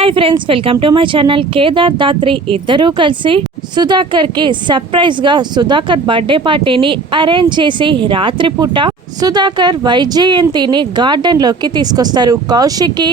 Hi friends welcome to my channel Kedar Dhatri ఇద్దరూ కలిసి సుధాకర్కి సర్ప్రైజ్గా సుధాకర్ బర్త్డే పార్టీని అరేంజ్ చేసి రాత్రిపూట సుధాకర్ వైజయంతిని గార్డెన్లోకి తీసుకొస్తారు. కౌశికి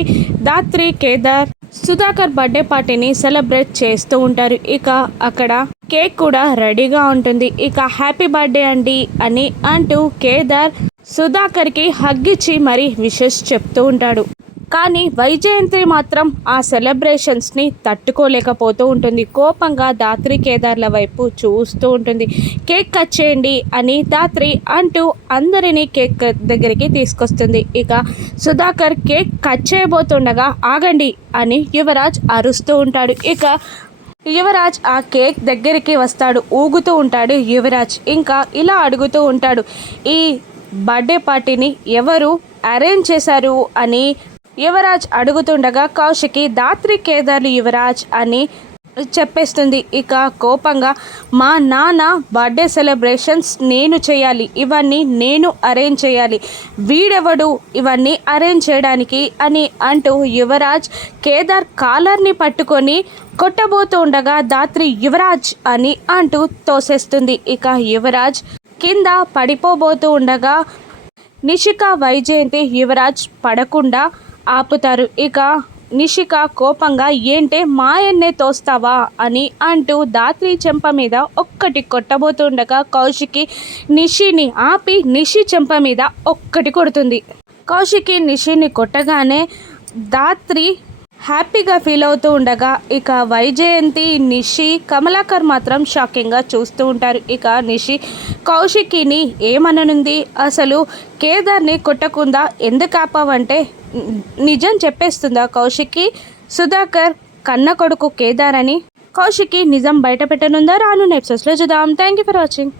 దాత్రి కేదార్ సుధాకర్ బర్త్డే పార్టీని సెలబ్రేట్ చేస్తూ ఉంటారు. ఇక అక్కడ కేక్ కూడా రెడీగా ఉంటుంది. ఇక హ్యాపీ బర్త్డే అండి అని అంటూ కేదార్ సుధాకర్కి హగ్గిచ్చి మరి విషెస్ చెప్తూ ఉంటాడు. కానీ వైజయంతి మాత్రం ఆ సెలబ్రేషన్స్ని తట్టుకోలేకపోతూ ఉంటుంది. కోపంగా దాత్రి కేదార్ల వైపు చూస్తూ ఉంటుంది. కేక్ కట్ చేయండి అని దాత్రి అంటూ అందరినీ కేక్ దగ్గరికి తీసుకొస్తుంది. ఇక సుధాకర్ కేక్ కట్ చేయబోతుండగా ఆగండి అని యువరాజ్ అరుస్తూ ఉంటాడు. ఇక యువరాజ్ ఆ కేక్ దగ్గరికి వస్తాడు. ఊగుతూ ఉంటాడు యువరాజ్. ఇంకా ఇలా అడుగుతూ ఉంటాడు. ఈ బర్త్డే పార్టీని ఎవరు అరేంజ్ చేశారు అని యువరాజ్ అడుగుతుండగా కౌశికి దాత్రి కేదార్లు యువరాజ్ అని చెప్పేస్తుంది. ఇక కోపంగా మా నాన్న బర్త్డే సెలబ్రేషన్స్ నేను చేయాలి. ఇవన్నీ నేను అరేంజ్ చేయాలి. వీడెవడు? ఇవన్నీ అరేంజ్ చేయడానికి అని అంటూ యువరాజ్ కేదార్ కాలర్ని పట్టుకొని కొట్టబోతూ ఉండగా దాత్రి యువరాజ్ అని అంటూ తోసేస్తుంది. ఇక యువరాజ్ కింద పడిపోబోతూ ఉండగా నిషిక వైజయంతి యువరాజ్ పడకుండా ఆపుతారు. ఇక నిషిక కోపంగా ఏంటే మాయన్నే తోస్తావా? అని అంటూ దాత్రి చెంప మీద ఒక్కటి కొట్టబోతుండగా కౌశికి నిషిని ఆపి నిషి చెంప మీద ఒక్కటి కొడుతుంది. కౌశికి నిషిని కొట్టగానే దాత్రి హ్యాపీగా ఫీల్ అవుతూ ఉండగా ఇక వైజయంతి నిషి కమలాకర్ మాత్రం షాకింగ్గా చూస్తూ ఉంటారు. ఇక నిషి కౌశికిని ఏమననుంది? అసలు కేదార్ని కొట్టకుండా ఎందుకు ఆపావంటే నిజం చెప్పేస్తుందా కౌశికి? సుధాకర్ కన్న కొడుకు కేదార్ అని? కౌశికి నిజం బయట పెట్టనుందా? రాను నెప్సెస్లో చూద్దాం. Thank you for watching